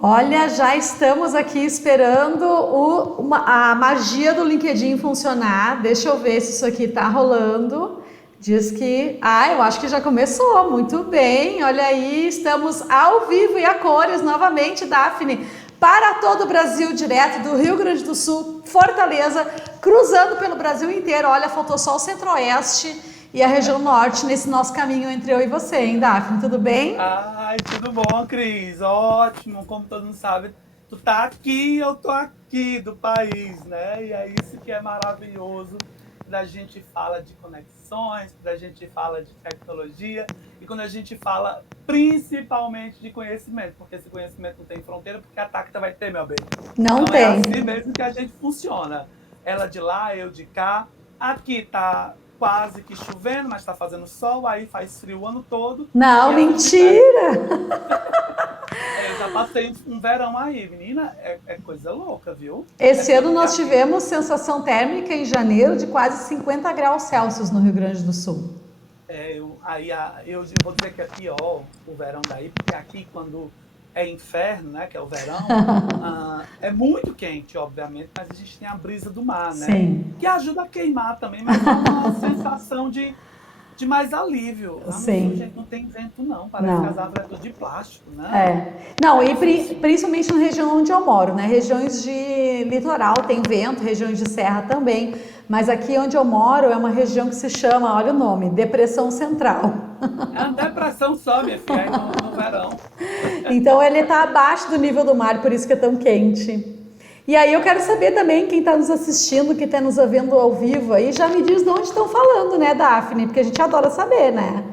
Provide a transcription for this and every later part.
Olha, já estamos aqui esperando a magia do LinkedIn funcionar. Deixa eu ver se isso aqui está rolando. Diz que. Ah, eu acho que já começou. Muito bem. Olha aí, estamos ao vivo e a cores novamente, Daphne. Para todo o Brasil, direto do Rio Grande do Sul, Fortaleza, cruzando pelo Brasil inteiro. Olha, faltou só o Centro-Oeste e a região Norte nesse nosso caminho entre eu e você, hein, Daphne? Tudo bem? Ai, tudo bom, Cris? Ótimo, como todo mundo sabe, tu tá aqui, eu tô aqui do país, né? E é isso que é maravilhoso quando a gente fala de conexões, quando a gente fala de tecnologia e quando a gente fala principalmente de conhecimento, porque esse conhecimento não tem fronteira, porque a Tacta vai ter, meu bem. Não Então é tem. assim mesmo que a gente funciona. Ela de lá, eu de cá. Aqui tá quase que chovendo, mas tá fazendo sol, aí faz frio o ano todo. Não, E a gente espera. mentira! Eu já passei um verão aí, menina, é coisa louca, viu? É Esse ano coisa. nós tivemos sensação térmica em janeiro de quase 50 graus Celsius no Rio Grande do Sul. Eu vou dizer que é pior o verão daí, porque aqui quando é inverno, né, que é o verão, é muito quente, obviamente, mas a gente tem a brisa do mar, né? Sim, Que ajuda a queimar também, mas dá uma sensação de mais alívio. Lá no sul, sim. gente, não tem vento, não. Parece que as Não. árvores é tudo de plástico. Não, É. Não, é e difícil. principalmente na região onde eu moro, né? Regiões de litoral tem vento, regiões de serra também. Mas aqui onde eu moro é uma região que se chama, olha o nome, Depressão Central. É uma depressão só, minha filha, aí no verão. Então ele está abaixo do nível do mar, por isso que é tão quente. E aí eu quero saber também quem está nos assistindo, que está nos vendo ao vivo aí, já me diz de onde estão falando, né, Daphne? Porque a gente adora saber, né?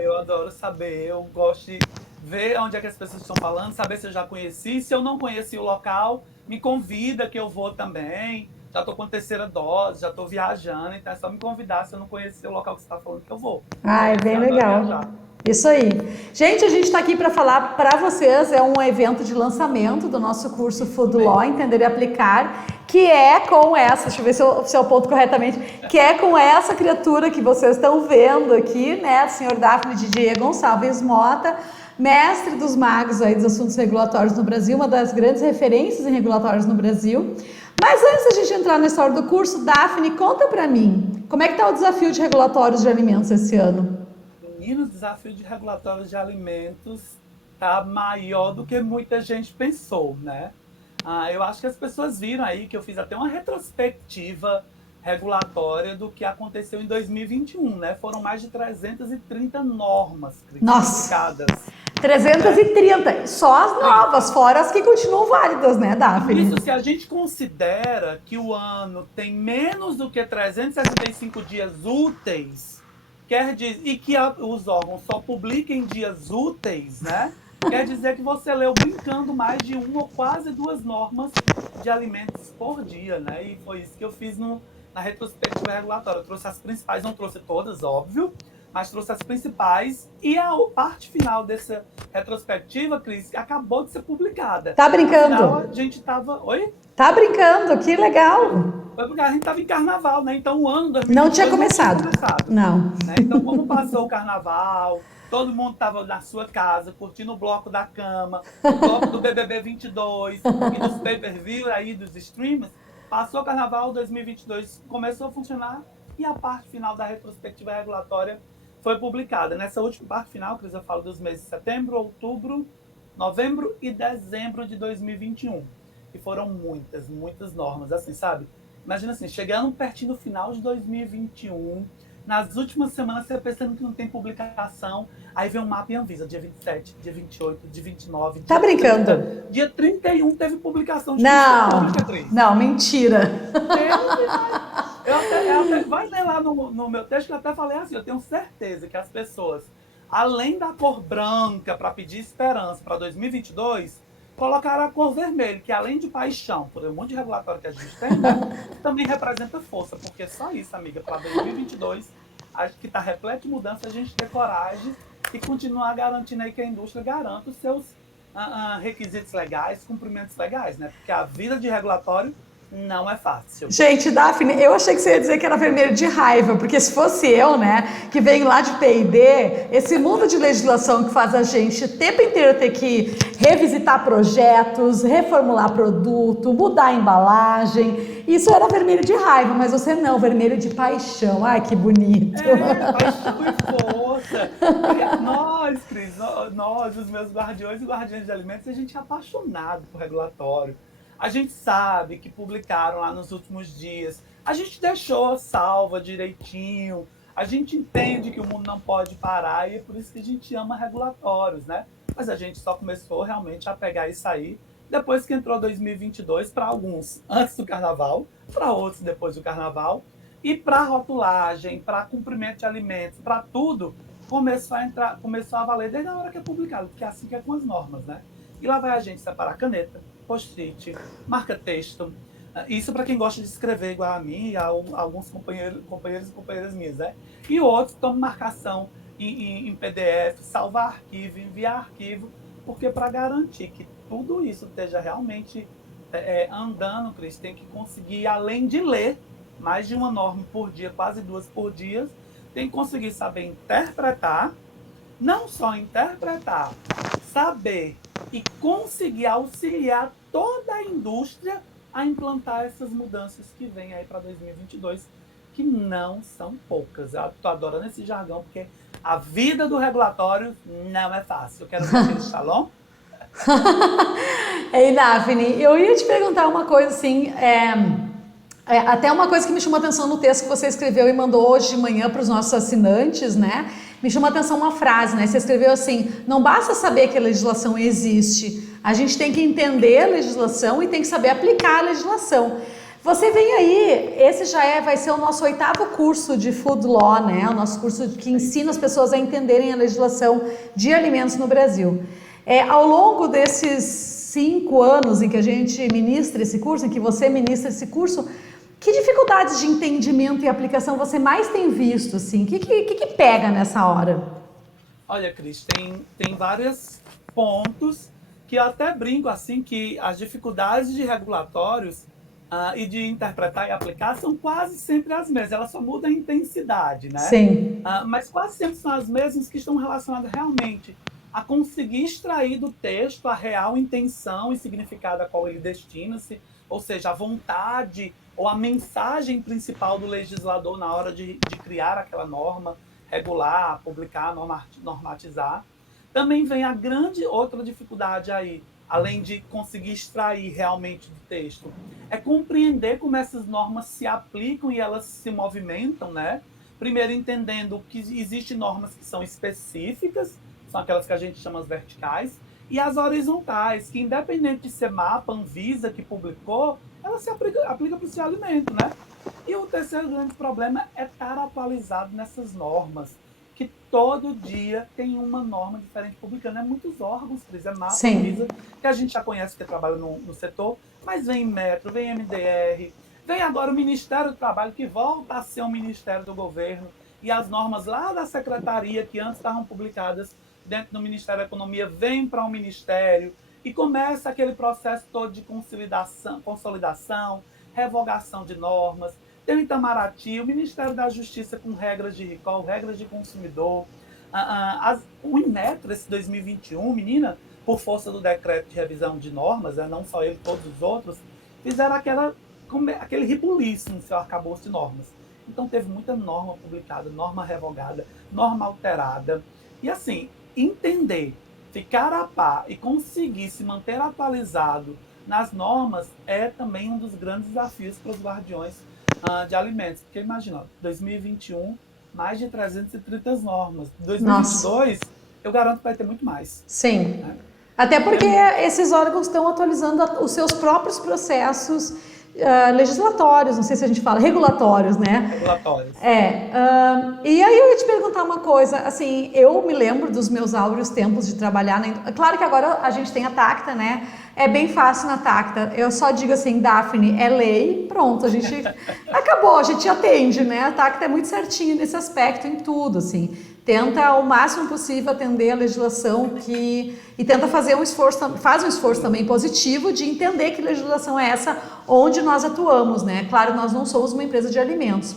Eu adoro saber. Eu gosto de ver onde é que as pessoas estão falando, saber se eu já conheci. Se eu não conheci o local, me convida que eu vou também. Já estou com a terceira dose, já estou viajando, então é só me convidar se eu não conhecer o local que você está falando que eu vou. Ah, é Conhecer, bem eu adoro legal. viajar. Isso aí. Gente, a gente está aqui para falar para vocês, é um evento de lançamento do nosso curso Isso Food Law, mesmo. Entender e Aplicar, que é com essa, deixa eu ver se eu aponto corretamente, que é com essa criatura que vocês estão vendo aqui, né, o senhor Daphne Didier Gonçalves Mota, mestre dos magos aí dos assuntos regulatórios no Brasil, uma das grandes referências em regulatórios no Brasil. Mas antes da gente entrar na história do curso, Daphne, conta para mim, como é que está o desafio de regulatórios de alimentos esse ano? Menino, o desafio de regulatório de alimentos tá maior do que muita gente pensou, né? Eu acho que as pessoas viram aí que eu fiz até uma retrospectiva regulatória do que aconteceu em 2021, né? Foram mais de 330 normas, Cris, Nossa, publicadas, né? 330, só as novas, Isso. fora as que continuam válidas, né, Isso, Daphne? se a gente considera que o ano tem menos do que 365 dias úteis, quer dizer, e que os órgãos só publiquem dias úteis, né? Quer dizer que você leu brincando mais de uma ou quase duas normas de alimentos por dia, né? E foi isso que eu fiz na retrospectiva regulatória. Eu trouxe as principais, não trouxe todas, óbvio, mas trouxe as principais. E a parte final dessa retrospectiva, Cris, acabou de ser publicada. Tá Afinal, brincando? a gente estava. Oi? Tá brincando, que Foi. legal. Foi porque a gente estava em carnaval, né? Então o ano Não tinha 2022 não tinha começado. começado. Não. Né? Então, como passou o carnaval, todo mundo estava na sua casa, curtindo o bloco da cama, o bloco do BBB 22 e dos pay-per-view aí, dos streams, passou o carnaval 2022, começou a funcionar e a parte final da retrospectiva regulatória foi publicada. Nessa última parte final, Cris, eu falo dos meses de setembro, outubro, novembro e dezembro de 2021. E foram muitas, muitas normas, assim, sabe? Imagina assim, chegando pertinho do final de 2021, nas últimas semanas você pensando que não tem publicação, aí vem um mapa em Anvisa, dia 27, dia 28, dia 29, Tá dia 30, brincando? dia 31 teve publicação de política Não. pública, Cris. Não, mentira. Teve, mas eu até vai ler lá no meu texto que eu até falei assim, eu tenho certeza que as pessoas, além da cor branca para pedir esperança para 2022, colocaram a cor vermelha, que além de paixão, por um monte de regulatório que a gente tem, né, também representa força, porque só isso, amiga, para 2022, acho que está repleto de mudança, a gente ter coragem e continuar garantindo aí que a indústria garanta os seus requisitos legais, cumprimentos legais, né? Porque a vida de regulatório não é fácil. Gente, Daphne, eu achei que você ia dizer que era vermelho de raiva, porque se fosse eu, né, que venho lá de P&D, esse mundo de legislação que faz a gente o tempo inteiro ter que revisitar projetos, reformular produto, mudar a embalagem, isso era vermelho de raiva, mas você não, vermelho de paixão. Ai, que bonito. Paixão e força. Nós, Cris, nós, os meus guardiões e guardiães de alimentos, a gente é apaixonado por regulatório. A gente sabe que publicaram lá nos últimos dias. A gente deixou salva direitinho. A gente entende que o mundo não pode parar e é por isso que a gente ama regulatórios, né? Mas a gente só começou realmente a pegar isso aí depois que entrou 2022, para alguns antes do carnaval, para outros depois do carnaval. E para rotulagem, para cumprimento de alimentos, para tudo, começou a valer desde a hora que é publicado, porque é assim que é com as normas, né? E lá vai a gente separar caneta, post-it, marca-texto. Isso para quem gosta de escrever igual a mim e a alguns companheiros e companheiras minhas, né? E outros tomam marcação em PDF, salvar arquivo, enviar arquivo, porque para garantir que tudo isso esteja realmente andando, Cris, tem que conseguir, além de ler mais de uma norma por dia, quase 2 por dia, tem que conseguir saber interpretar, não só interpretar, saber e conseguir auxiliar toda a indústria a implantar essas mudanças que vêm aí para 2022, que não são poucas. Eu estou adorando esse jargão, porque a vida do regulatório não é fácil. Eu quero ver aquele salão. Ei, Daphne, eu ia te perguntar uma coisa assim, até uma coisa que me chamou a atenção no texto que você escreveu e mandou hoje de manhã para os nossos assinantes, né? Me chamou a atenção uma frase, né? Você escreveu assim: não basta saber que a legislação existe, a gente tem que entender a legislação e tem que saber aplicar a legislação. Você vem aí, esse vai ser o nosso 8º curso de Food Law, né? O nosso curso que ensina as pessoas a entenderem a legislação de alimentos no Brasil. Ao longo desses 5 anos em que a gente ministra esse curso, em que você ministra esse curso, que dificuldades de entendimento e aplicação você mais tem visto, assim? O que pega nessa hora? Olha, Cris, tem vários pontos que eu até brinco, assim, que as dificuldades de regulatórios e de interpretar e aplicar são quase sempre as mesmas. Elas só mudam a intensidade, né? Sim. Mas quase sempre são as mesmas que estão relacionadas realmente a conseguir extrair do texto a real intenção e significado a qual ele destina-se, ou seja, a vontade ou a mensagem principal do legislador na hora de criar aquela norma, regular, publicar, normatizar. Também vem a grande outra dificuldade aí, além de conseguir extrair realmente do texto, é compreender como essas normas se aplicam e elas se movimentam, né? Primeiro entendendo que existem normas que são específicas, são aquelas que a gente chama as verticais, e as horizontais, que independente de ser mapa, Anvisa que publicou, ela se aplica para o seu alimento, né? E o terceiro grande problema é estar atualizado nessas normas, que todo dia tem uma norma diferente publicando. É muitos órgãos, Cris, é mapa, Anvisa, que a gente já conhece que trabalha no setor, mas vem Metro, vem MDR, vem agora o Ministério do Trabalho, que volta a ser um ministério do governo, e as normas lá da secretaria, que antes estavam publicadas dentro do Ministério da Economia, vem para o Ministério, e começa aquele processo todo de consolidação, revogação de normas. Tem o Itamaraty, o Ministério da Justiça com regras de recall, regras de consumidor. O Inmetro, esse 2021, menina, por força do decreto de revisão de normas, não só ele, todos os outros, fizeram aquele ribuliço no seu arcabouço de normas. Então teve muita norma publicada, norma revogada, norma alterada. E assim, entender, ficar a par e conseguir se manter atualizado nas normas é também um dos grandes desafios para os guardiões de alimentos. Porque imagina, 2021, mais de 330 normas. 2022, Nossa. Eu garanto que vai ter muito mais. Sim. Né? Até porque esses órgãos estão atualizando os seus próprios processos legislatórios, não sei se a gente fala, regulatórios, né? Regulatórios. E aí eu ia te perguntar uma coisa, assim, eu me lembro dos meus áureos tempos de trabalhar, claro que agora a gente tem a Tacta, né? É bem fácil na Tacta, eu só digo assim, Daphne, é lei, pronto, a gente acabou, a gente atende, né? A Tacta é muito certinha nesse aspecto, em tudo, assim. tenta o máximo possível atender a legislação e tenta fazer faz um esforço também positivo de entender que legislação é essa onde nós atuamos, né? Claro, nós não somos uma empresa de alimentos.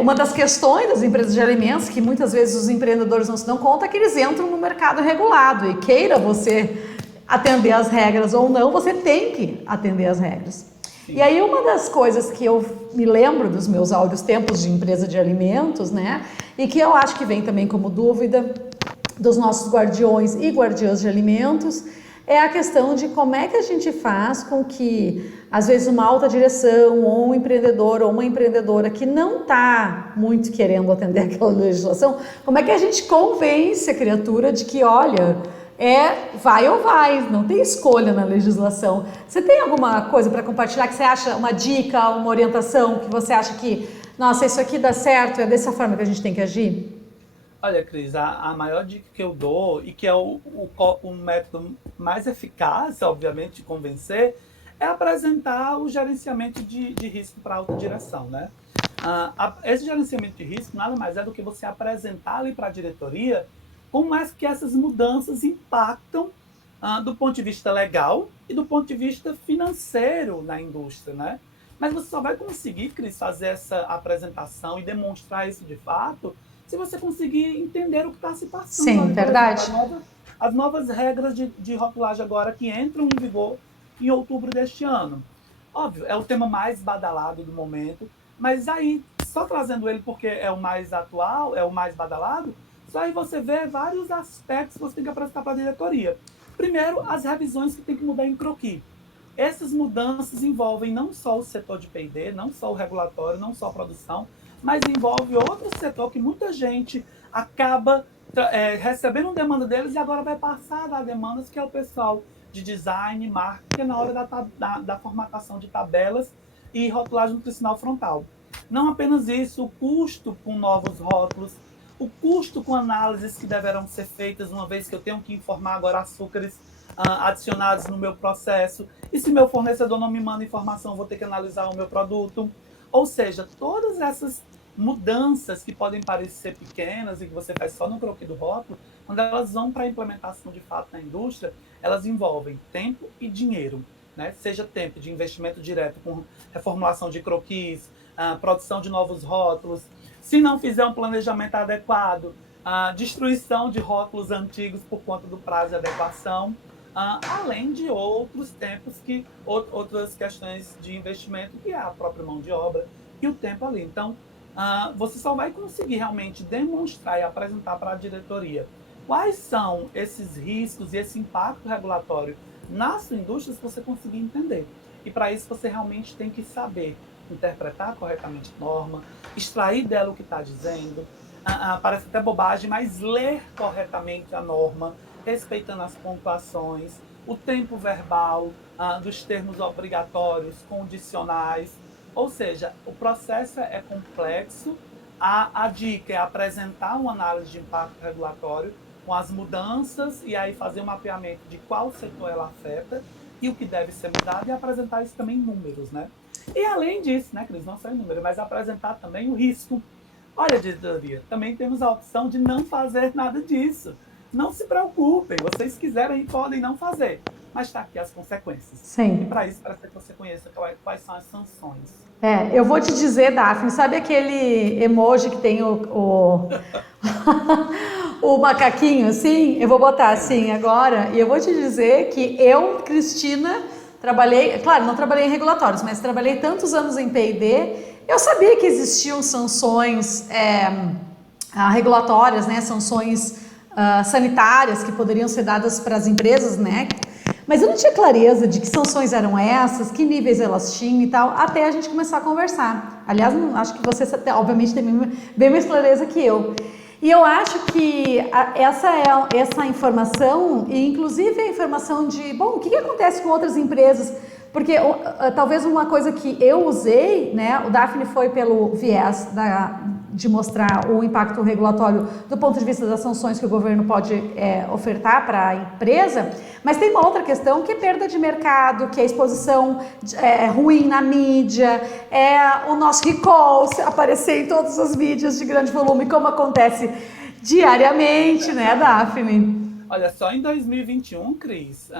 Uma das questões das empresas de alimentos, que muitas vezes os empreendedores não se dão conta, é que eles entram no mercado regulado e queira você atender as regras ou não, você tem que atender as regras. Sim. E aí uma das coisas que eu me lembro dos meus áureos tempos de empresa de alimentos, né, e que eu acho que vem também como dúvida dos nossos guardiões e guardiãs de alimentos, é a questão de como é que a gente faz com que, às vezes, uma alta direção ou um empreendedor ou uma empreendedora que não está muito querendo atender aquela legislação, como é que a gente convence a criatura de que, olha, vai ou vai, não tem escolha na legislação. Você tem alguma coisa para compartilhar que você acha, uma dica, uma orientação, que você acha que, nossa, isso aqui dá certo, é dessa forma que a gente tem que agir? Olha, Cris, a maior dica que eu dou, e que é o método mais eficaz, obviamente, de convencer, é apresentar o gerenciamento de risco para a alta direção, né? Esse gerenciamento de risco nada mais é do que você apresentar ali para a diretoria como é que essas mudanças impactam do ponto de vista legal e do ponto de vista financeiro na indústria, né? Mas você só vai conseguir, Cris, fazer essa apresentação e demonstrar isso de fato se você conseguir entender o que está se passando. Sim, verdade. As novas regras de rotulagem agora que entram em vigor em outubro deste ano. Óbvio, é o tema mais badalado do momento, mas aí, só trazendo ele porque é o mais atual, é o mais badalado, só aí você vê vários aspectos que você tem que apresentar para a diretoria. Primeiro, as revisões que tem que mudar em croquis. Essas mudanças envolvem não só o setor de P&D, não só o regulatório, não só a produção, mas envolve outro setor que muita gente acaba recebendo demanda deles e agora vai passar a dar demandas, que é o pessoal de design, marketing, na hora da formatação de tabelas e rotulagem nutricional frontal. Não apenas isso, o custo com novos rótulos, o custo com análises que deverão ser feitas, uma vez que eu tenho que informar agora açúcares adicionados no meu processo, e se meu fornecedor não me manda informação, eu vou ter que analisar o meu produto. Ou seja, todas essas mudanças que podem parecer pequenas e que você faz só no croquis do rótulo, quando elas vão para a implementação de fato na indústria, elas envolvem tempo e dinheiro, né? Seja tempo de investimento direto com reformulação de croquis, produção de novos rótulos, se não fizer um planejamento adequado, destruição de rótulos antigos por conta do prazo de adequação, além de outros tempos, outras questões de investimento, que é a própria mão de obra e o tempo ali. Então, você só vai conseguir realmente demonstrar e apresentar para a diretoria quais são esses riscos e esse impacto regulatório na sua indústria, se você conseguir entender. E para isso você realmente tem que saber interpretar corretamente a norma, extrair dela o que está dizendo, parece até bobagem, mas ler corretamente a norma, respeitando as pontuações, o tempo verbal dos termos obrigatórios, condicionais. Ou seja, o processo é complexo. A dica é apresentar uma análise de impacto regulatório com as mudanças e aí fazer um mapeamento de qual setor ela afeta e o que deve ser mudado, e apresentar isso também em números, né? E além disso, né, Cris, não só em números, mas apresentar também o risco. Olha, diretoria, também temos a opção de não fazer nada disso. Não se preocupem, vocês quiserem podem não fazer, mas está aqui as consequências. Sim. E para isso, parece que você conheça quais são as sanções. Eu vou te dizer, Daphne, sabe aquele emoji que tem o macaquinho assim? Eu vou botar assim agora, e eu vou te dizer que eu, Cristina, trabalhei, claro, não trabalhei em regulatórios, mas trabalhei tantos anos em P&D, eu sabia que existiam sanções regulatórias, né, sanções sanitárias que poderiam ser dadas para as empresas, né? Mas eu não tinha clareza de que sanções eram essas, que níveis elas tinham e tal, até a gente começar a conversar. Aliás, acho que você, obviamente, tem bem mais clareza que eu. E eu acho que essa informação, e inclusive a informação de, bom, o que acontece com outras empresas? Porque talvez uma coisa que eu usei, né, o Daphne foi pelo viés de mostrar o impacto regulatório do ponto de vista das sanções que o governo pode ofertar para a empresa, mas tem uma outra questão que é perda de mercado, que é exposição ruim na mídia, o nosso recall aparecer em todas as mídias de grande volume, como acontece diariamente, né, Daphne? Olha, só em 2021, Cris,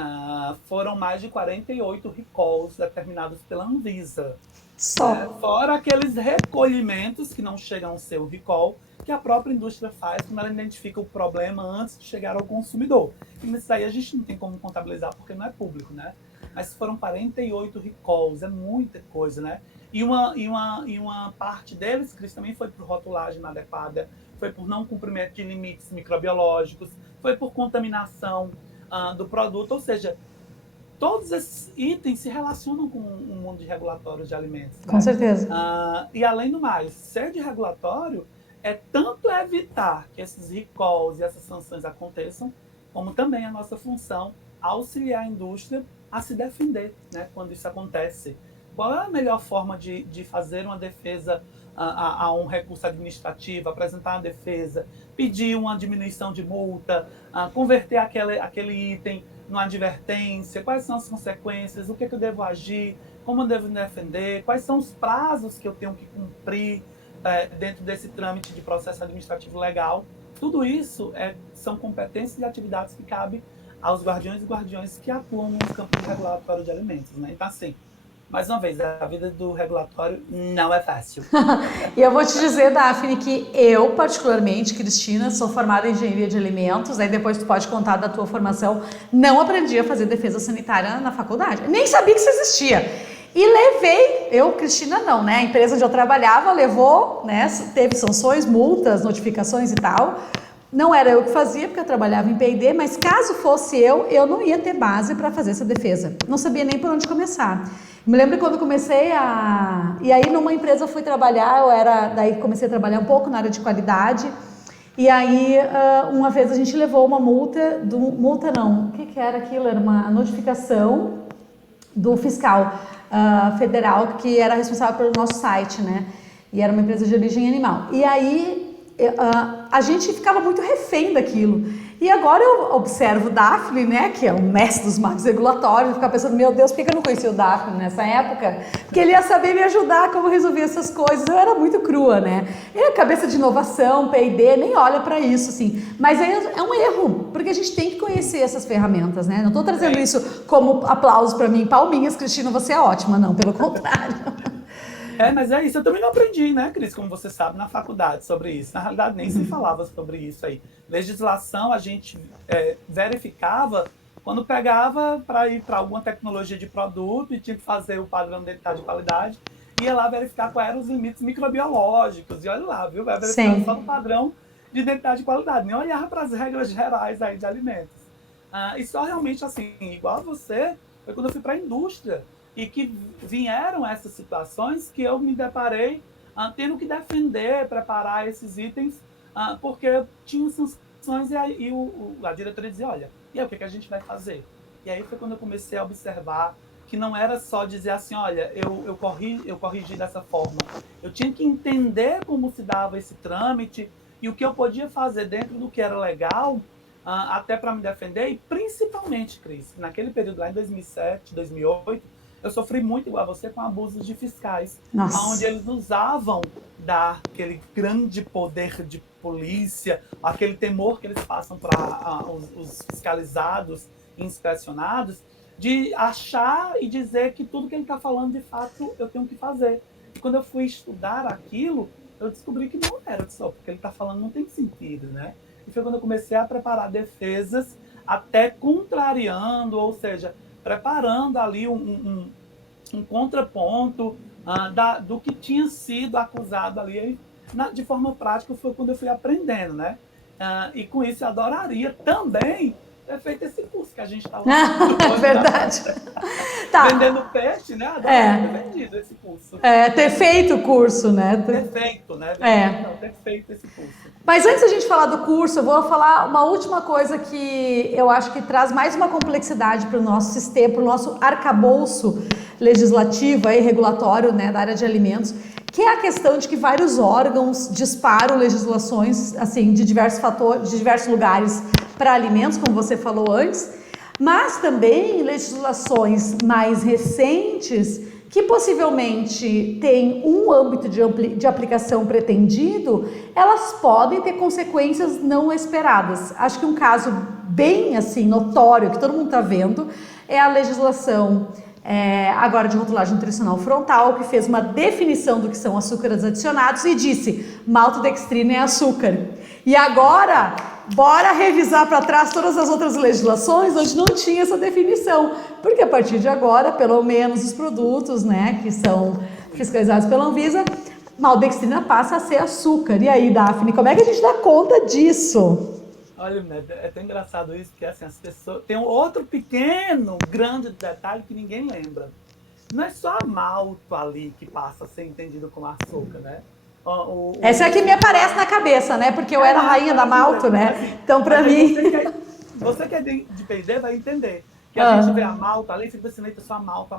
foram mais de 48 recalls determinados pela Anvisa. Só. Fora aqueles recolhimentos que não chegam a ser o recall, que a própria indústria faz quando ela identifica o problema antes de chegar ao consumidor. E nisso aí a gente não tem como contabilizar porque não é público, né? Mas foram 48 recalls, é muita coisa, né? E uma parte deles, Cris, também foi por rotulagem inadequada, foi por não cumprimento de limites microbiológicos, foi por contaminação do produto, ou seja, todos esses itens se relacionam com o mundo de regulatórios de alimentos. Com certeza. E além do mais, ser de regulatório é tanto evitar que esses recalls e essas sanções aconteçam, como também a nossa função auxiliar a indústria a se defender, né, quando isso acontece. Qual é a melhor forma de fazer uma defesa a um recurso administrativo, apresentar uma defesa, pedir uma diminuição de multa, converter aquele item numa advertência, quais são as consequências, o que eu devo agir, como eu devo me defender, quais são os prazos que eu tenho que cumprir dentro desse trâmite de processo administrativo legal. Tudo isso são competências e atividades que cabem aos guardiões e guardiões que atuam no campo regulatório de alimentos, né? Então, assim, mais uma vez, a vida do regulatório não é fácil. E eu vou te dizer, Daphne, que eu, particularmente, Cristina, sou formada em engenharia de alimentos, aí depois tu pode contar da tua formação, não aprendi a fazer defesa sanitária na faculdade. Nem sabia que isso existia. E levei, eu, Cristina, não, né? A empresa onde eu trabalhava levou, né? Teve sanções, multas, notificações e tal. Não era eu que fazia, porque eu trabalhava em P&D, mas caso fosse eu não ia ter base para fazer essa defesa. Não sabia nem por onde começar. Me lembro quando comecei E aí numa empresa eu fui trabalhar, daí comecei a trabalhar um pouco na área de qualidade, e aí uma vez a gente levou uma multa, multa não, o que era aquilo? Era uma notificação do fiscal federal, que era responsável pelo nosso site, né? E era uma empresa de origem animal. E aí a gente ficava muito refém daquilo. E agora eu observo o Daphne, né, que é o mestre dos marcos regulatórios, e ficar pensando, meu Deus, por que eu não conhecia o Daphne nessa época? Porque ele ia saber me ajudar como resolver essas coisas. Eu era muito crua, né? E a cabeça de inovação, P&D, nem olha para isso, assim. Mas é um erro, porque a gente tem que conhecer essas ferramentas, né? Não estou trazendo isso como aplauso para mim, palminhas, Cristina, você é ótima, não, pelo contrário. Mas é isso. Eu também não aprendi, né, Cris, como você sabe, na faculdade sobre isso. Na realidade, nem se falava sobre isso aí. Legislação, a gente verificava quando pegava para ir para alguma tecnologia de produto e tinha que fazer o padrão de identidade de qualidade, ia lá verificar quais eram os limites microbiológicos. E olha lá, viu? Vai verificar só no padrão de identidade de qualidade. Nem olhava para as regras gerais aí de alimentos. E só realmente, assim, igual a você, foi quando eu fui para a indústria. E que vieram essas situações que eu me deparei tendo que defender, preparar esses itens, porque tinha sanções e a diretoria dizia, olha, e aí o que a gente vai fazer? E aí foi quando eu comecei a observar que não era só dizer assim, olha, eu corrigi dessa forma. Eu tinha que entender como se dava esse trâmite e o que eu podia fazer dentro do que era legal, até para me defender, e principalmente, Cris, naquele período lá em 2007, 2008, eu sofri muito, igual a você, com abusos de fiscais, onde eles usavam daquele grande poder de polícia, aquele temor que eles passam para os fiscalizados e inspecionados, de achar e dizer que tudo que ele está falando, de fato, eu tenho que fazer. E quando eu fui estudar aquilo, eu descobri que não era só, porque ele está falando não tem sentido, né? E foi quando eu comecei a preparar defesas, até contrariando, ou seja, preparando ali um contraponto do que tinha sido acusado ali. De forma prática, foi quando eu fui aprendendo, né? E com isso eu adoraria também ter feito esse curso que a gente está usando. É verdade. Tá. Vendendo peixe, né? Adoraria ter vendido esse curso. Ter feito o curso, né? Ter feito, né? Não, ter feito esse curso. Mas antes da gente falar do curso, eu vou falar uma última coisa que eu acho que traz mais uma complexidade para o nosso sistema, para o nosso arcabouço legislativo e regulatório, né, da área de alimentos, que é a questão de que vários órgãos disparam legislações assim de diversos fatores, de diversos lugares para alimentos, como você falou antes, mas também legislações mais recentes que possivelmente têm um âmbito de aplicação pretendido, elas podem ter consequências não esperadas. Acho que um caso bem assim notório que todo mundo está vendo é a legislação agora de rotulagem nutricional frontal, que fez uma definição do que são açúcares adicionados e disse: maltodextrina é açúcar. E agora, bora revisar para trás todas as outras legislações onde não tinha essa definição, porque a partir de agora, pelo menos os produtos, né, que são fiscalizados pela Anvisa, maltodextrina passa a ser açúcar. E aí, Daphne, como é que a gente dá conta disso? Olha, é tão engraçado isso, porque assim, as pessoas... Tem um outro pequeno, grande detalhe que ninguém lembra. Não é só a malto ali que passa a ser entendido como açúcar, né? Essa é que me aparece na cabeça, né? Porque eu era a rainha da malto, né? Então, pra mim... Você que é de P&D vai entender. Que a gente vê a malta ali, fica assim, só a malta,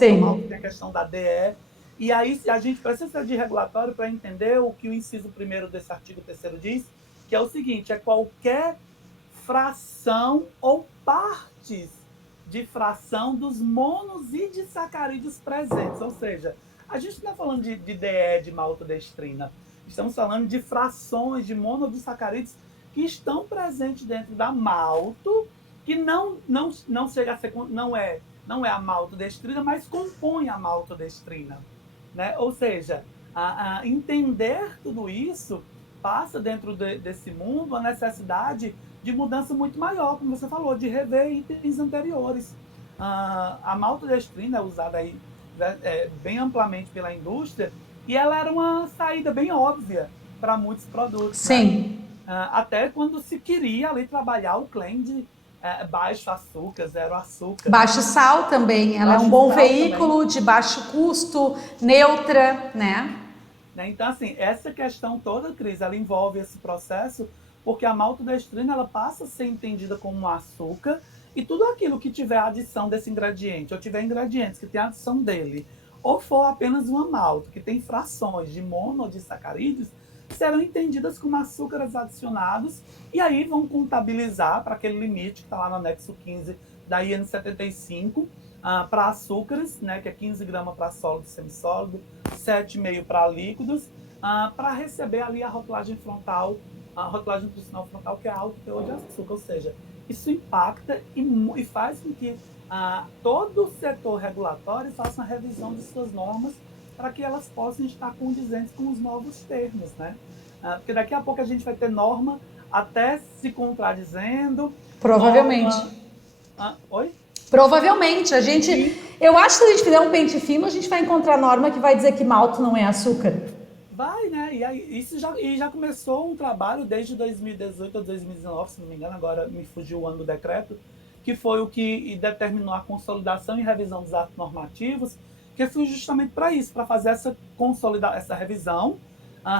tem a questão da DE. E aí a gente precisa de regulatório para entender o que o inciso 1º desse artigo 3º diz, que é o seguinte: é qualquer fração ou partes de fração dos monos e de sacarídeos presentes. Ou seja, a gente não está falando de DE de maltodextrina, estamos falando de frações de mono ou de sacarídeos que estão presentes dentro da malto, que não chega a ser, não é a maltodextrina, mas compõe a maltodextrina, né? Ou seja, entender tudo isso passa dentro desse mundo a necessidade de mudança muito maior, como você falou, de rever itens anteriores. A maltodextrina é usada aí bem amplamente pela indústria e ela era uma saída bem óbvia para muitos produtos. Sim. Né? Até quando se queria ali trabalhar o claim de baixo açúcar, zero açúcar. Baixo sal também, ela é um bom veículo também, de baixo custo, neutra, né? Então, assim, essa questão toda, Cris, ela envolve esse processo, porque a maltodextrina ela passa a ser entendida como um açúcar e tudo aquilo que tiver adição desse ingrediente, ou tiver ingredientes que tem adição dele, ou for apenas uma malto, que tem frações de mono ou de sacarídeos, serão entendidas como açúcares adicionados e aí vão contabilizar para aquele limite que está lá no anexo 15 da IN 75, para açúcares, né, que é 15 gramas para sólido e semissólido, 7,5 para líquidos, para receber ali a rotulagem frontal, a rotulagem nutricional frontal, que é alto teor de açúcar. Ou seja, isso impacta e faz com que todo o setor regulatório faça uma revisão de suas normas para que elas possam estar condizentes com os novos termos, né? Porque daqui a pouco a gente vai ter norma até se contradizendo. Provavelmente. Oi? Provavelmente. Eu acho que se a gente fizer um pente fino, a gente vai encontrar norma que vai dizer que malto não é açúcar. Vai, né? E aí, isso já começou um trabalho desde 2018 ou 2019, se não me engano, agora me fugiu o ano do decreto, que foi o que determinou a consolidação e revisão dos atos normativos, que foi justamente para isso, para fazer essa revisão,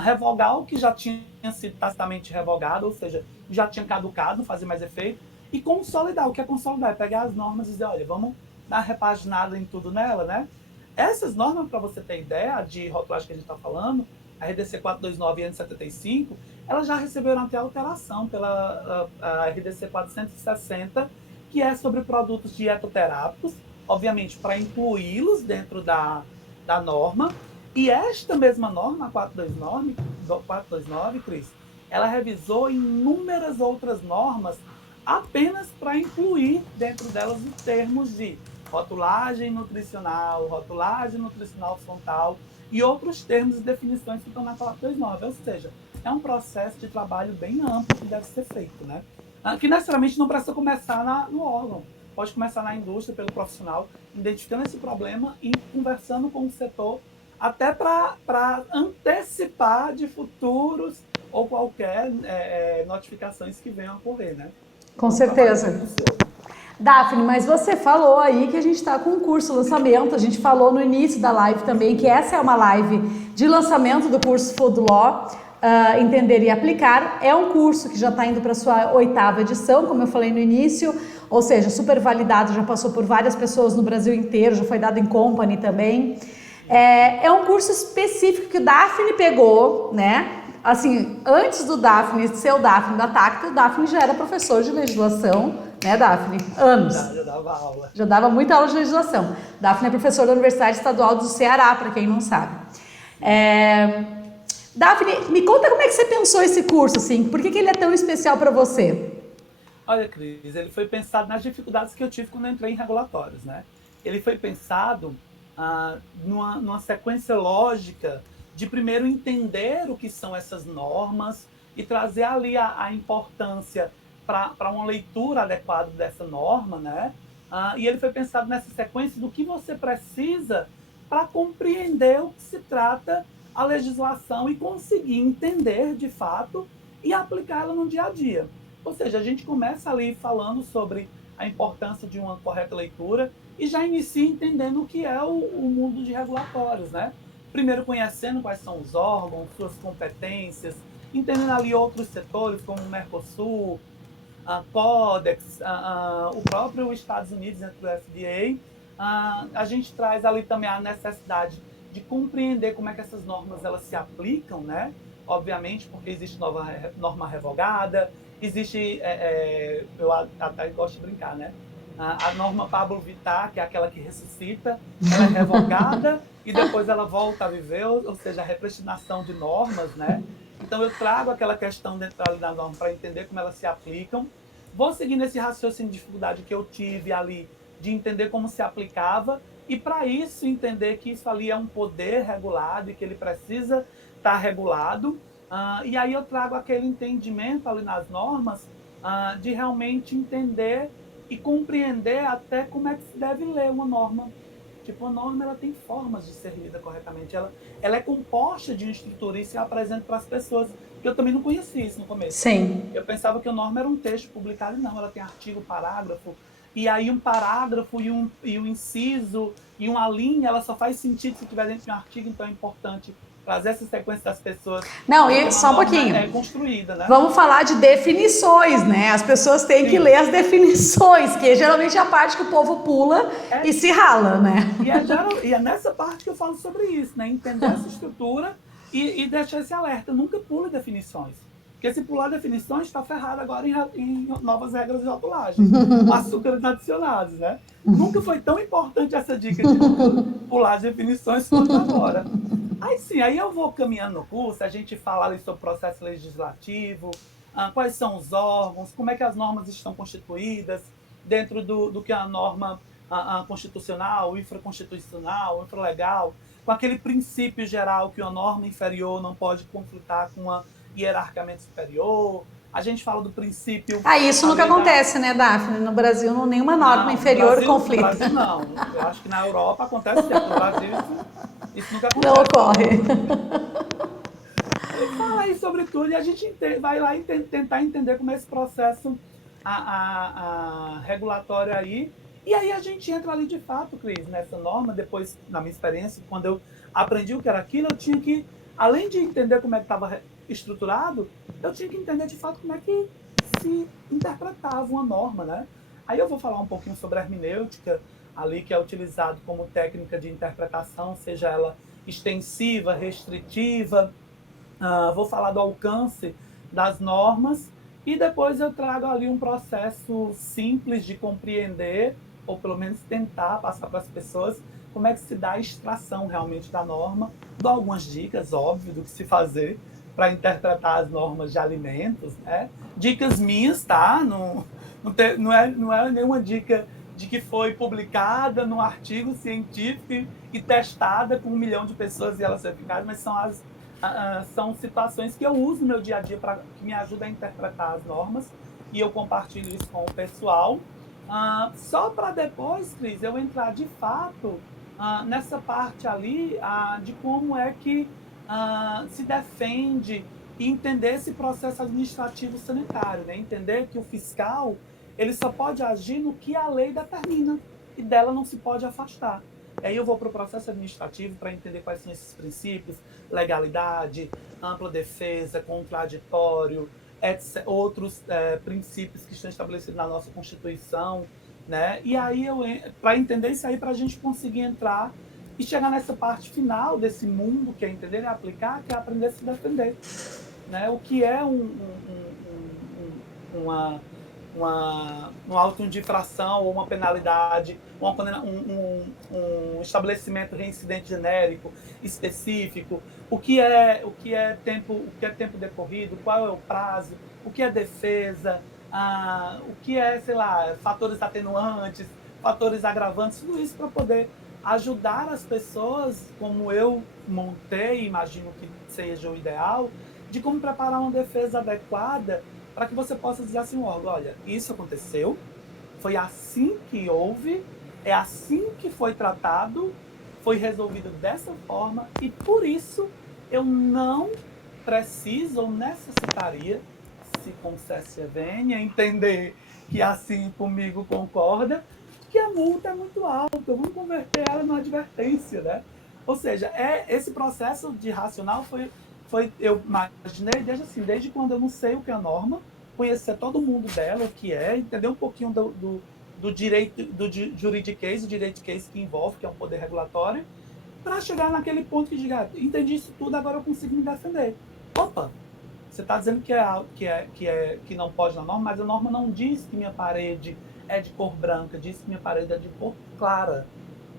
revogar o que já tinha sido tacitamente revogado, ou seja, já tinha caducado, não fazia mais efeito, e consolidar. O que é consolidar? É pegar as normas e dizer, olha, vamos dar repaginada em tudo nela, né? Essas normas, para você ter ideia, de rotulagem que a gente está falando, a RDC 429 e N75, elas já receberam até alteração pela a RDC 460, que é sobre produtos dietoterápicos, obviamente para incluí-los dentro da norma. E esta mesma norma, a 429, Cris, ela revisou inúmeras outras normas apenas para incluir dentro delas os termos de rotulagem nutricional frontal e outros termos e definições que estão na 429. Ou seja, é um processo de trabalho bem amplo que deve ser feito, né? Que necessariamente não precisa começar no órgão, pode começar na indústria, pelo profissional, identificando esse problema e conversando com o setor, até para antecipar de futuros ou qualquer notificações que venham a ocorrer, né? Com certeza. Daphne, mas você falou aí que a gente está com um curso lançamento, a gente falou no início da live também que essa é uma live de lançamento do curso Food Law, Entender e Aplicar. É um curso que já está indo para a sua 8ª edição, como eu falei no início, ou seja, super validado, já passou por várias pessoas no Brasil inteiro, já foi dado em company também. É um curso específico que o Daphne pegou, né? Assim, antes do Daphne ser o Daphne da Tacta, o Daphne já era professor de legislação, né, Daphne? Anos. Já dava aula. Já dava muita aula de legislação. Daphne é professor da Universidade Estadual do Ceará, para quem não sabe. Daphne, me conta como é que você pensou esse curso, assim? Por que ele é tão especial para você? Olha, Cris, ele foi pensado nas dificuldades que eu tive quando eu entrei em regulatórios, né? Ele foi pensado numa sequência lógica de primeiro entender o que são essas normas e trazer ali a importância para uma leitura adequada dessa norma, né? E ele foi pensado nessa sequência do que você precisa para compreender o que se trata a legislação e conseguir entender de fato e aplicá-la no dia a dia. Ou seja, a gente começa ali falando sobre a importância de uma correta leitura e já inicia entendendo o que é o mundo de regulatórios, né? Primeiro conhecendo quais são os órgãos, suas competências, entendendo ali outros setores como o Mercosul, a Codex, o próprio Estados Unidos dentro do FDA. A gente traz ali também a necessidade de compreender como é que essas normas elas se aplicam, né? Obviamente, porque existe norma revogada, existe, eu até gosto de brincar, né? A norma Pablo Vittar, que é aquela que ressuscita, ela é revogada e depois ela volta a viver, ou seja, a repristinação de normas, né? Então eu trago aquela questão dentro da norma para entender como elas se aplicam. Vou seguindo esse raciocínio de dificuldade que eu tive ali, de entender como se aplicava, e para isso entender que isso ali é um poder regulado e que ele precisa estar regulado. E aí eu trago aquele entendimento ali nas normas de realmente entender e compreender até como é que se deve ler uma norma. Tipo, a norma ela tem formas de ser lida corretamente. Ela é composta de uma estrutura e isso eu apresento para as pessoas. Eu também não conhecia isso no começo. Sim. Eu pensava que a norma era um texto publicado, não, ela tem artigo, parágrafo, e aí um parágrafo e um inciso e uma linha, ela só faz sentido se estiver dentro de um artigo, então é importante trazer essa sequência das pessoas. Não, e só um pouquinho. É construída, né? Vamos falar de definições, né? As pessoas têm que ler as definições, que geralmente é a parte que o povo pula e se rala, né? E é nessa parte que eu falo sobre isso, né? Entender essa estrutura e deixar esse alerta. Nunca pule definições. Porque se pular definições, está ferrado agora em novas regras de rotulagem. Açúcares adicionados, né? Nunca foi tão importante essa dica de pular definições quanto agora. Aí sim, aí eu vou caminhando no curso, a gente fala ali sobre o processo legislativo, quais são os órgãos, como é que as normas estão constituídas dentro do que é a norma constitucional, infraconstitucional, infralegal, com aquele princípio geral que uma norma inferior não pode conflitar com uma hierarquicamente superior. A gente fala do princípio... Isso nunca acontece, né, Daphne? No Brasil, nenhuma norma inferior conflita. No Brasil, não. Eu acho que na Europa acontece sempre. No Brasil, isso nunca acontece. Não ocorre. E fala aí sobre tudo e a gente vai lá tentar entender como é esse processo regulatório aí. E aí a gente entra ali de fato, Cris, nessa norma. Depois, na minha experiência, quando eu aprendi o que era aquilo, eu tinha que, além de entender como é que estava estruturado, eu tinha que entender de fato como é que se interpretava uma norma, né? Aí eu vou falar um pouquinho sobre a hermenêutica, ali que é utilizado como técnica de interpretação, seja ela extensiva, restritiva. Vou falar do alcance das normas e depois eu trago ali um processo simples de compreender, ou pelo menos tentar passar para as pessoas como é que se dá a extração realmente da norma. Dou algumas dicas, óbvio, do que se fazer para interpretar as normas de alimentos, né? Dicas minhas, tá? Não é nenhuma dica de que foi publicada num artigo científico e testada com 1 milhão de pessoas e ela ser eficaz, mas são situações que eu uso no meu dia a dia que me ajudam a interpretar as normas e eu compartilho isso com o pessoal. Só para depois, Cris, eu entrar de fato nessa parte ali de como é que se defende e entender esse processo administrativo sanitário, né? Entender que o fiscal ele só pode agir no que a lei determina e dela não se pode afastar. E aí eu vou para o processo administrativo para entender quais são esses princípios, legalidade, ampla defesa, contraditório, outros princípios que estão estabelecidos na nossa Constituição, né? E aí para entender isso aí, para a gente conseguir entrar e chegar nessa parte final desse mundo, que é entender e aplicar, que é aprender a se defender. Né? O que é uma auto de infração ou uma penalidade, um estabelecimento reincidente genérico específico, o que é tempo decorrido, qual é o prazo, o que é defesa, o que é, sei lá, fatores atenuantes, fatores agravantes, tudo isso para poder ajudar as pessoas, como eu montei, imagino que seja o ideal, de como preparar uma defesa adequada para que você possa dizer assim, olha, isso aconteceu, foi assim que houve, é assim que foi tratado, foi resolvido dessa forma e por isso eu não preciso ou necessitaria, se concesse venha entender que assim comigo concorda, que a multa é muito alta, vamos converter ela numa advertência, né? Ou seja, esse processo de racional eu imaginei desde quando eu não sei o que é a norma, conhecer todo mundo dela, o que é, entender um pouquinho do direito, do juridiquês, o direitiquês que envolve, que é um poder regulatório, para chegar naquele ponto que diga, entendi isso tudo, agora eu consigo me defender. Opa, você está dizendo que não pode na norma, mas a norma não diz que minha parede é de cor branca, diz que minha parede é de cor clara.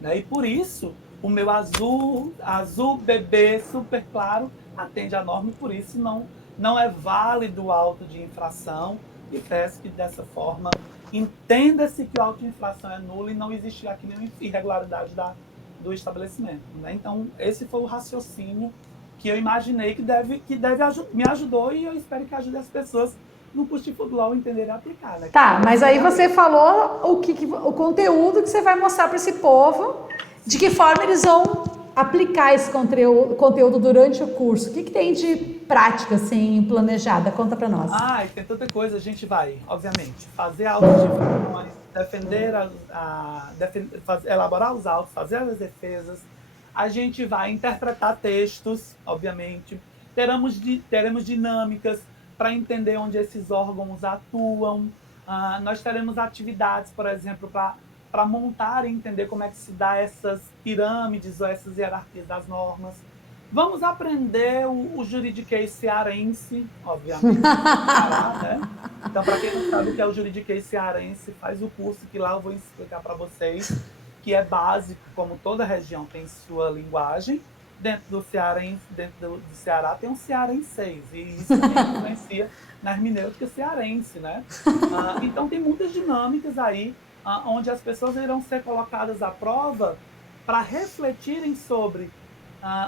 Né? E por isso, o meu azul bebê, super claro, atende à norma e por isso não é válido o auto de infração e peço que dessa forma entenda-se que o auto de infração é nulo e não existe aqui nenhuma irregularidade do estabelecimento. Né? Então, esse foi o raciocínio que eu imaginei me ajudou e eu espero que ajude as pessoas no curso de Food Law a entender e aplicar. Né? Tá, mas aí você falou o conteúdo que você vai mostrar para esse povo, de que forma eles vão aplicar esse conteúdo durante o curso. O que tem de prática, assim, planejada? Conta para nós. E tem tanta coisa. A gente vai, obviamente, fazer aulas de informações, elaborar os autos, fazer as defesas. A gente vai interpretar textos, obviamente. Teremos dinâmicas para entender onde esses órgãos atuam. Nós teremos atividades, por exemplo, para montar e entender como é que se dá essas pirâmides ou essas hierarquias das normas. Vamos aprender o juridiquês cearense, obviamente, Ceará, né? Então, para quem não sabe o que é o juridiquês cearense, faz o curso que lá eu vou explicar para vocês, que é básico, como toda região tem sua linguagem. Dentro do Ceará tem um cearenseis, e isso também influencia na hermenêutica cearense, né? Então tem muitas dinâmicas aí, onde as pessoas irão ser colocadas à prova para refletirem sobre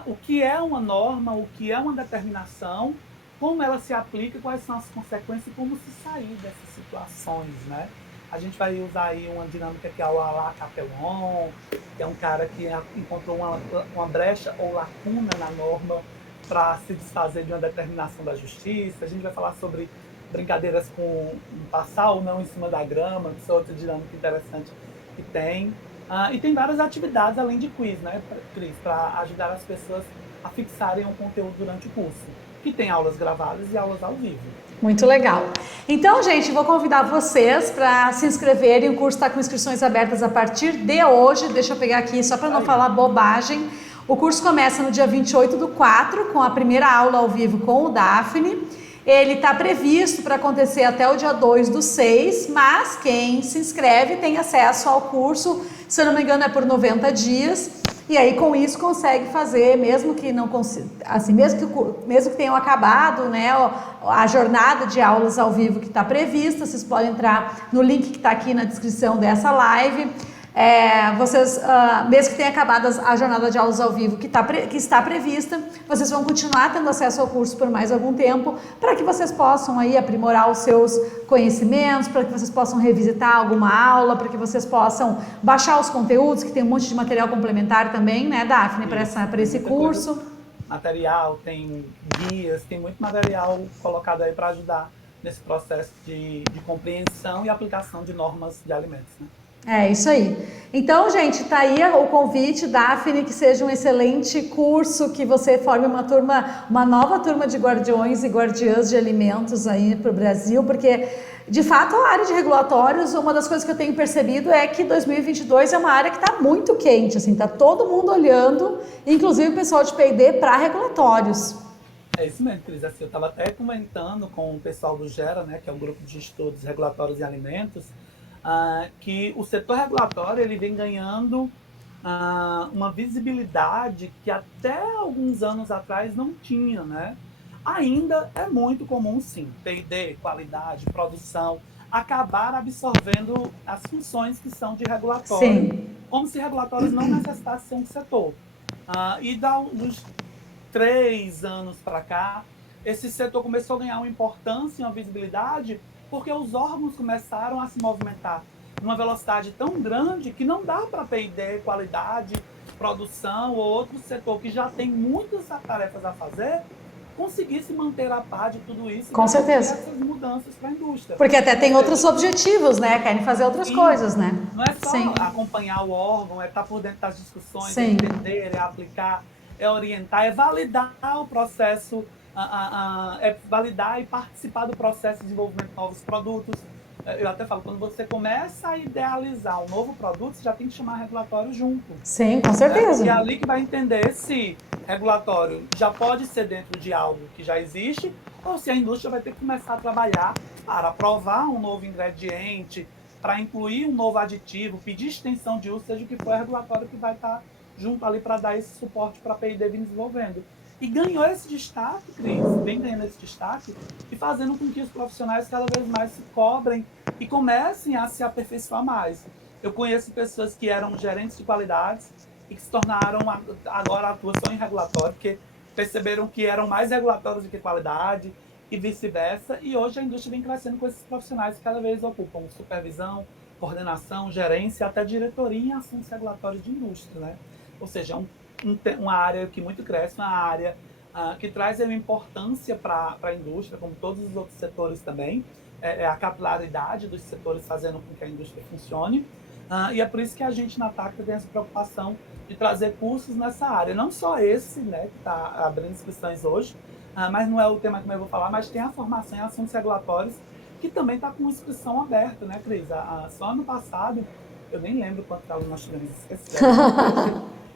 o que é uma norma, o que é uma determinação, como ela se aplica, quais são as consequências e como se sair dessas situações, né? A gente vai usar aí uma dinâmica que é o Alain Capelon, que é um cara que encontrou uma brecha ou lacuna na norma para se desfazer de uma determinação da justiça. A gente vai falar sobre brincadeiras com passar ou não em cima da grama, que é outra dinâmica interessante que tem. E tem várias atividades além de quiz, né, Cris, para ajudar as pessoas a fixarem o conteúdo durante o curso, que tem aulas gravadas e aulas ao vivo. Muito legal. Então, gente, vou convidar vocês para se inscreverem. O curso está com inscrições abertas a partir de hoje. Deixa eu pegar aqui, só para não falar bobagem. O curso começa no dia 28/4, com a primeira aula ao vivo com o Daphne. Ele está previsto para acontecer até o dia 2/6, mas quem se inscreve tem acesso ao curso, se eu não me engano, é por 90 dias. E aí, com isso, consegue fazer, mesmo que não consiga, assim, mesmo que tenham acabado, né, a jornada de aulas ao vivo que está prevista. Vocês podem entrar no link que está aqui na descrição dessa live. Vocês, mesmo que tenha acabado a jornada de aulas ao vivo que está prevista, vocês vão continuar tendo acesso ao curso por mais algum tempo, para que vocês possam aí aprimorar os seus conhecimentos, para que vocês possam revisitar alguma aula, para que vocês possam baixar os conteúdos, que tem um monte de material complementar também, né, Daphne, para esse curso. Material, tem guias, tem muito material colocado aí para ajudar nesse processo de compreensão e aplicação de normas de alimentos, né? É isso aí. Então, gente, tá aí o convite, Daphne, que seja um excelente curso, que você forme uma nova turma de guardiões e guardiãs de alimentos aí para o Brasil, porque De fato, a área de regulatórios, uma das coisas que eu tenho percebido é que 2022 é uma área que está muito quente, assim, está todo mundo olhando, inclusive o pessoal de P&D, para regulatórios. É isso mesmo, Cris. Assim, eu estava até comentando com o pessoal do GERA, né, que é o Grupo de Estudos Regulatórios e Alimentos, que o setor regulatório ele vem ganhando uma visibilidade que até alguns anos atrás não tinha, né? Ainda é muito comum, sim, P&D, qualidade, produção, acabar absorvendo as funções que são de regulatório, Sim. como se regulatórios não necessitassem ser um setor. Dos 3 anos para cá, esse setor começou a ganhar uma importância e uma visibilidade porque os órgãos começaram a se movimentar numa velocidade tão grande que não dá para P&D, qualidade, produção ou outro setor que já tem muitas tarefas a fazer, conseguir se manter a par de tudo isso e Com certeza. essas mudanças para a indústria. Porque até tem outros objetivos, né? Querem fazer outras coisas, né? Não é só Sim. acompanhar o órgão, é estar por dentro das discussões, é Sim. entender, é aplicar, é orientar, é validar o processo, é validar e participar do processo de desenvolvimento de novos produtos. Eu até falo, quando você começa a idealizar um novo produto, você já tem que chamar regulatório junto. Sim, com certeza. E é ali que vai entender se regulatório já pode ser dentro de algo que já existe, ou se a indústria vai ter que começar a trabalhar para aprovar um novo ingrediente, para incluir um novo aditivo, pedir extensão de uso, seja o que for, é regulatório que vai estar junto ali para dar esse suporte para a P&D vir desenvolvendo. E ganhou esse destaque, Cris, vem ganhando esse destaque e fazendo com que os profissionais cada vez mais se cobrem e comecem a se aperfeiçoar mais. Eu conheço pessoas que eram gerentes de qualidades e que se tornaram agora atuação em regulatório, porque perceberam que eram mais regulatórios do que qualidade e vice-versa. E hoje a indústria vem crescendo com esses profissionais que cada vez ocupam supervisão, coordenação, gerência, até diretoria em assuntos regulatórios de indústria, né? Ou seja, uma área que muito cresce, uma área que traz uma importância para a indústria, como todos os outros setores também. É a capilaridade dos setores fazendo com que a indústria funcione. E é por isso que a gente na Tacta tem essa preocupação de trazer cursos nessa área. Não só esse, né, que está abrindo inscrições hoje, mas não é o tema que eu vou falar, mas tem a formação em assuntos regulatórios, que também está com inscrição aberta, né, Cris? Só ano passado, eu nem lembro quantos alunos nós tivemos, esqueci.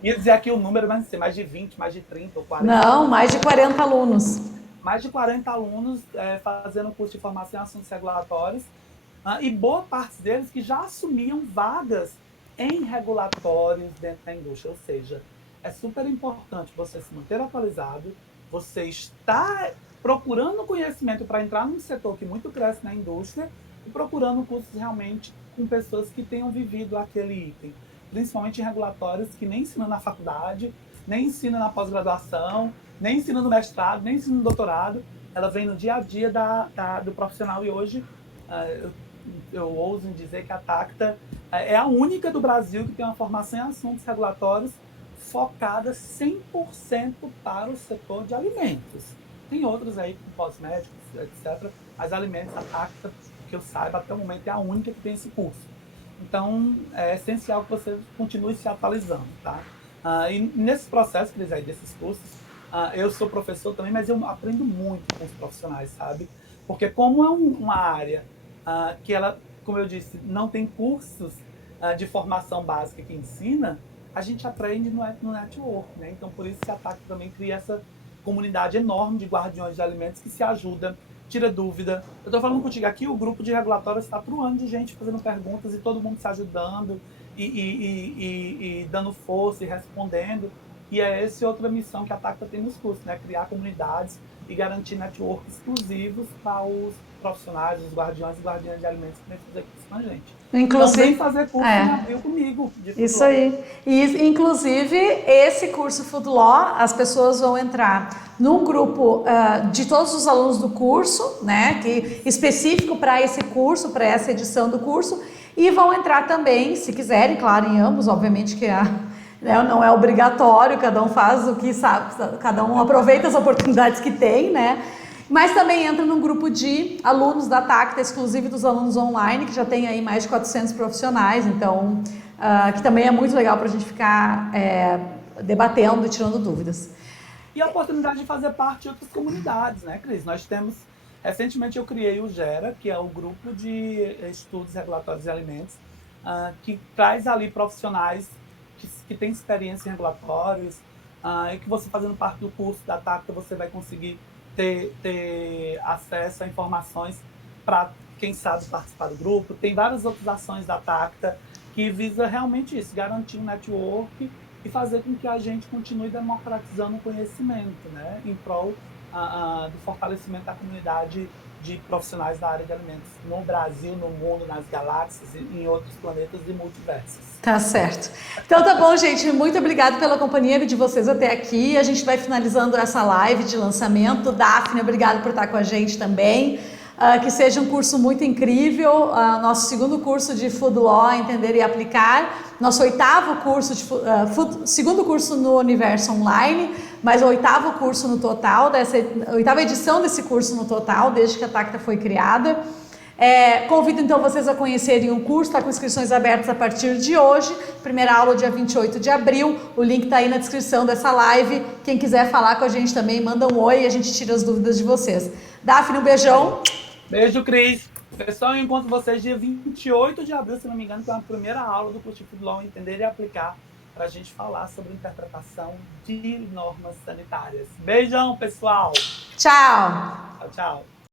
Ia dizer aqui o número, mas não sei, mais de 20, mais de 30 ou 40. Não, mais de 40 alunos. Mais de 40 alunos fazendo curso de formação em assuntos regulatórios, e boa parte deles que já assumiam vagas em regulatórios dentro da indústria. Ou seja, é super importante você se manter atualizado, você estar procurando conhecimento para entrar num setor que muito cresce na indústria e procurando cursos realmente com pessoas que tenham vivido aquele item. Principalmente em regulatórios que nem ensinam na faculdade, nem ensinam na pós-graduação, nem ensina no mestrado, nem ensina no doutorado. Ela vem no dia a dia do profissional. E hoje eu ouso dizer que a Tacta é a única do Brasil que tem uma formação em assuntos regulatórios focada 100% para o setor de alimentos. Tem outros aí, como cosméticos, etc. Mas alimentos, a Tacta, que eu saiba, até o momento é a única que tem esse curso. Então, é essencial que você continue se atualizando, tá? E nesse processo, Cris, aí, desses cursos, eu sou professor também, mas eu aprendo muito com os profissionais, sabe? Porque como é uma área que ela, como eu disse, não tem cursos de formação básica que ensina, a gente aprende no network, né? Então, por isso que a TAC também cria essa comunidade enorme de guardiões de alimentos que se ajudam, tira dúvida. Eu estou falando contigo aqui, o grupo de regulatórios está truando de gente fazendo perguntas e todo mundo se ajudando e dando força e respondendo. E é essa outra missão que a Tacta tem nos cursos, né? Criar comunidades e garantir network exclusivos para os profissionais, os guardiões e guardiãs de alimentos que vêm fazer curso com a gente. Inclusive, então, vem fazer curso em abril comigo. Isso aí. E, inclusive, esse curso Food Law, as pessoas vão entrar num grupo de todos os alunos do curso, né, específico para esse curso, para essa edição do curso, e vão entrar também, se quiserem, claro, em ambos, obviamente que não é obrigatório, cada um faz o que sabe, cada um aproveita as oportunidades que tem, né? Mas também entra num grupo de alunos da Tacta, exclusivo dos alunos online, que já tem aí mais de 400 profissionais, então, que também é muito legal para a gente ficar debatendo e tirando dúvidas. E a oportunidade de fazer parte de outras comunidades, né, Cris? Nós temos Recentemente eu criei o GERA, que é o Grupo de Estudos Regulatórios de Alimentos, que traz ali profissionais que têm experiência em regulatórios, e que você fazendo parte do curso da TACTA, você vai conseguir ter acesso a informações para, quem sabe, participar do grupo. Tem várias outras ações da TACTA que visa realmente isso, garantir um network e fazer com que a gente continue democratizando o conhecimento, né, em prol do fortalecimento da comunidade de profissionais da área de alimentos no Brasil, no mundo, nas galáxias e em outros planetas e multiversos. Tá certo. Então tá bom, gente. Muito obrigada pela companhia de vocês até aqui. A gente vai finalizando essa live de lançamento. Daphne, obrigado por estar com a gente também. Que seja um curso muito incrível. Nosso segundo curso de Food Law, Entender e Aplicar. Nosso oitavo curso, segundo curso no Universo Online, mas o oitavo curso no total, oitava edição desse curso no total, desde que a TACTA foi criada. Convido então vocês a conhecerem o curso, está com inscrições abertas a partir de hoje. Primeira aula dia 28 de abril, o link está aí na descrição dessa live. Quem quiser falar com a gente também, manda um oi e a gente tira as dúvidas de vocês. Daphne, um beijão. Beijo, Cris. Pessoal, eu encontro vocês dia 28 de abril, se não me engano, com a primeira aula do curso de Food Law, Entender e Aplicar, para a gente falar sobre interpretação de normas sanitárias. Beijão, pessoal. Tchau. Tchau, tchau.